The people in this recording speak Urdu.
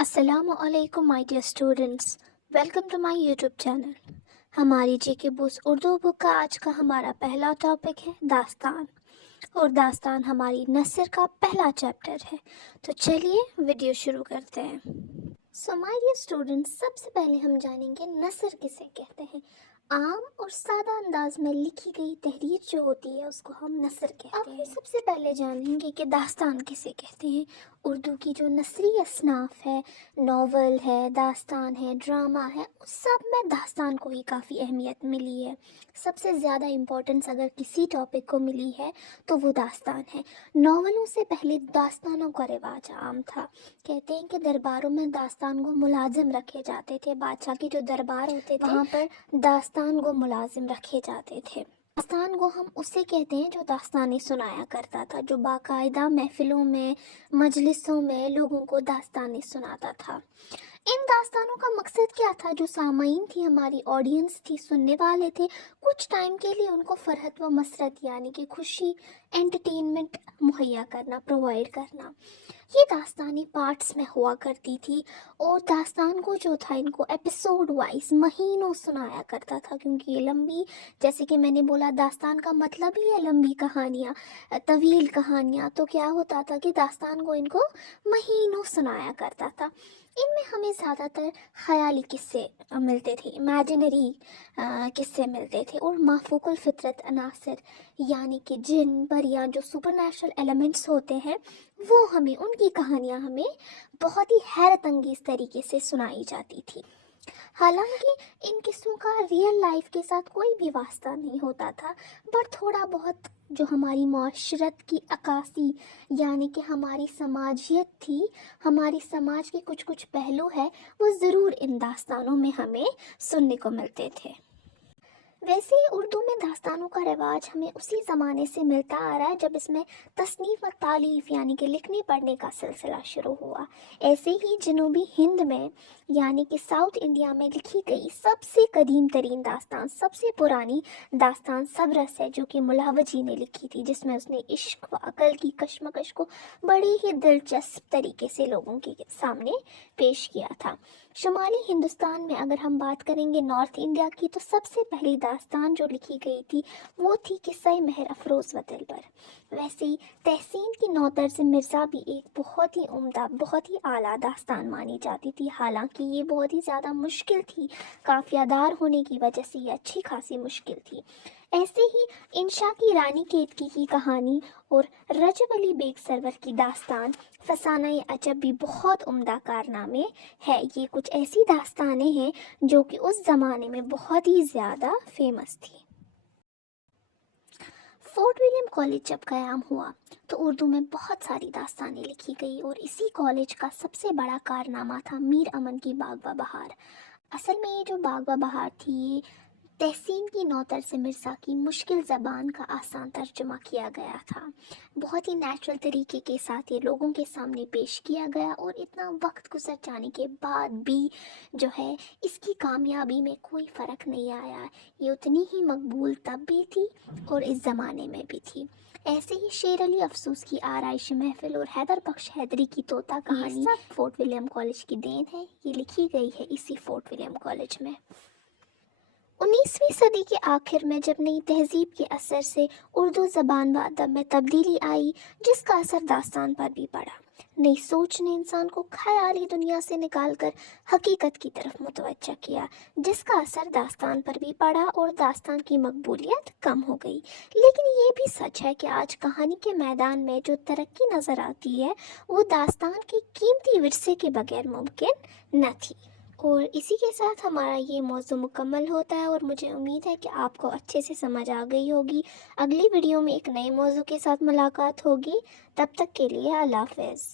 السلام علیکم my dear students, welcome to my YouTube channel. ہماری جی کے بوس اردو بک کا آج کا ہمارا پہلا ٹاپک ہے داستان، اور داستان ہماری نثر کا پہلا چیپٹر ہے۔ تو چلیے ویڈیو شروع کرتے ہیں۔ سو مائی ڈیئر اسٹوڈنٹس، سب سے پہلے ہم جانیں گے نثر کسے کہتے ہیں۔ عام اور سادہ انداز میں لکھی گئی تحریر جو ہوتی ہے اس کو ہم نثر کہتے ہیں۔ اب سب سے پہلے جانیں گے کہ داستان کسے کہتے ہیں۔ اردو کی جو نثری اصناف ہے، ناول ہے، داستان ہے، ڈرامہ ہے، اس سب میں داستان کو ہی کافی اہمیت ملی ہے۔ سب سے زیادہ امپورٹنس اگر کسی ٹاپک کو ملی ہے تو وہ داستان ہے۔ ناولوں سے پہلے داستانوں کا رواج عام تھا۔ کہتے ہیں کہ درباروں میں داستان کو ملازم رکھے جاتے تھے، بادشاہ کے جو دربار ہوتے تھے وہاں پر داستان کو ملازم رکھے جاتے تھے۔ داستان کو ہم اسے کہتے ہیں جو داستانیں سنایا کرتا تھا، جو باقاعدہ محفلوں میں، مجلسوں میں لوگوں کو داستانیں سناتا تھا۔ ان داستانوں کا مقصد کیا تھا؟ جو سامعین تھی، ہماری آڈینس تھی، سننے والے تھے، کچھ ٹائم کے لیے ان کو فرحت و مسرت یعنی کہ خوشی، انٹرٹینمنٹ مہیا کرنا، پرووائڈ کرنا۔ یہ داستانیں پارٹس میں ہوا کرتی تھی، اور داستان کو جو تھا ان کو ایپیسوڈ وائز مہینوں سنایا کرتا تھا، کیونکہ یہ لمبی، جیسے کہ میں نے بولا داستان کا مطلب ہی ہے لمبی کہانیاں، طویل کہانیاں، تو کیا ہوتا تھا کہ داستان کو ان کو مہینوں سنایا کرتا تھا۔ ان میں ہمیں زیادہ تر خیالی قصے ملتے تھے، امیجنری قصے ملتے تھے، اور مافوق الفطرت عناصر یعنی کہ جن، پریاں، جو سپر نیچرل ایلیمنٹس ہوتے ہیں، وہ ہمیں، ان کی کہانیاں ہمیں بہت ہی حیرت انگیز طریقے سے سنائی جاتی تھی۔ حالانکہ ان قصوں کا ریئل لائف کے ساتھ کوئی بھی واسطہ نہیں ہوتا تھا، پر تھوڑا بہت جو ہماری معاشرت کی عکاسی یعنی کہ ہماری سماجیت تھی، ہماری سماج کے کچھ پہلو ہے، وہ ضرور ان داستانوں میں ہمیں سننے کو ملتے تھے۔ ویسے ہی اردو میں داستانوں کا رواج ہمیں اسی زمانے سے ملتا آ رہا ہے جب اس میں تصنیف و تالیف یعنی کہ لکھنے پڑھنے کا سلسلہ شروع ہوا۔ ایسے ہی جنوبی ہند میں یعنی کہ ساؤتھ انڈیا میں لکھی گئی سب سے قدیم ترین داستان، سب سے پرانی داستان سبرس ہے، جو کہ ملاوہ جی نے لکھی تھی، جس میں اس نے عشق و عقل کی کشمکش کو بڑی ہی دلچسپ طریقے سے لوگوں کے سامنے پیش کیا تھا۔ شمالی ہندوستان میں اگر ہم بات کریں گے نارتھ انڈیا کی، تو سب سے پہلی داستان جو لکھی گئی تھی وہ تھی قصہ مہر افروز و دلبر۔ ویسے ہی تحسین کی نوطرز مرزا بھی ایک بہت ہی عمدہ، بہت ہی اعلیٰ داستان مانی جاتی تھی، حالانکہ یہ بہت ہی زیادہ مشکل تھی، قافیہ دار ہونے کی وجہ سے یہ اچھی خاصی مشکل تھی۔ ایسے ہی انشا کی رانی کیتکی کی کہانی اور رجب علی بیگ سرور کی داستان فسانہ عجب بھی بہت عمدہ کارنامے ہے۔ یہ کچھ ایسی داستانیں ہیں جو کہ اس زمانے میں بہت ہی زیادہ فیمس تھی۔ فورٹ ولیم کالج جب قیام ہوا تو اردو میں بہت ساری داستانیں لکھی گئی، اور اسی کالج کا سب سے بڑا کارنامہ تھا میر امن کی باغ و بہار۔ اصل میں یہ جو باغ و بہار تھی، یہ تحسین کی نوطرز مرزا کی مشکل زبان کا آسان ترجمہ کیا گیا تھا۔ بہت ہی نیچرل طریقے کے ساتھ یہ لوگوں کے سامنے پیش کیا گیا، اور اتنا وقت گزر جانے کے بعد بھی جو ہے اس کی کامیابی میں کوئی فرق نہیں آیا۔ یہ اتنی ہی مقبول تب بھی تھی اور اس زمانے میں بھی تھی۔ ایسے ہی شیر علی افسوس کی آرائش محفل اور حیدر بخش حیدری کی طوطا کہانی سب فورٹ ولیم کالج کی دین ہے۔ یہ لکھی گئی ہے اسی فورٹ ولیم کالج میں۔ 19ویں صدی کے آخر میں جب نئی تہذیب کے اثر سے اردو زبان و ادب میں تبدیلی آئی، جس کا اثر داستان پر بھی پڑا، نئی سوچ نے انسان کو خیالی دنیا سے نکال کر حقیقت کی طرف متوجہ کیا، جس کا اثر داستان پر بھی پڑا اور داستان کی مقبولیت کم ہو گئی۔ لیکن یہ بھی سچ ہے کہ آج کہانی کے میدان میں جو ترقی نظر آتی ہے وہ داستان کے قیمتی ورثے کے بغیر ممکن نہ تھی۔ اور اسی کے ساتھ ہمارا یہ موضوع مکمل ہوتا ہے، اور مجھے امید ہے کہ آپ کو اچھے سے سمجھ آ گئی ہوگی۔ اگلی ویڈیو میں ایک نئے موضوع کے ساتھ ملاقات ہوگی، تب تک کے لیے اللہ حافظ۔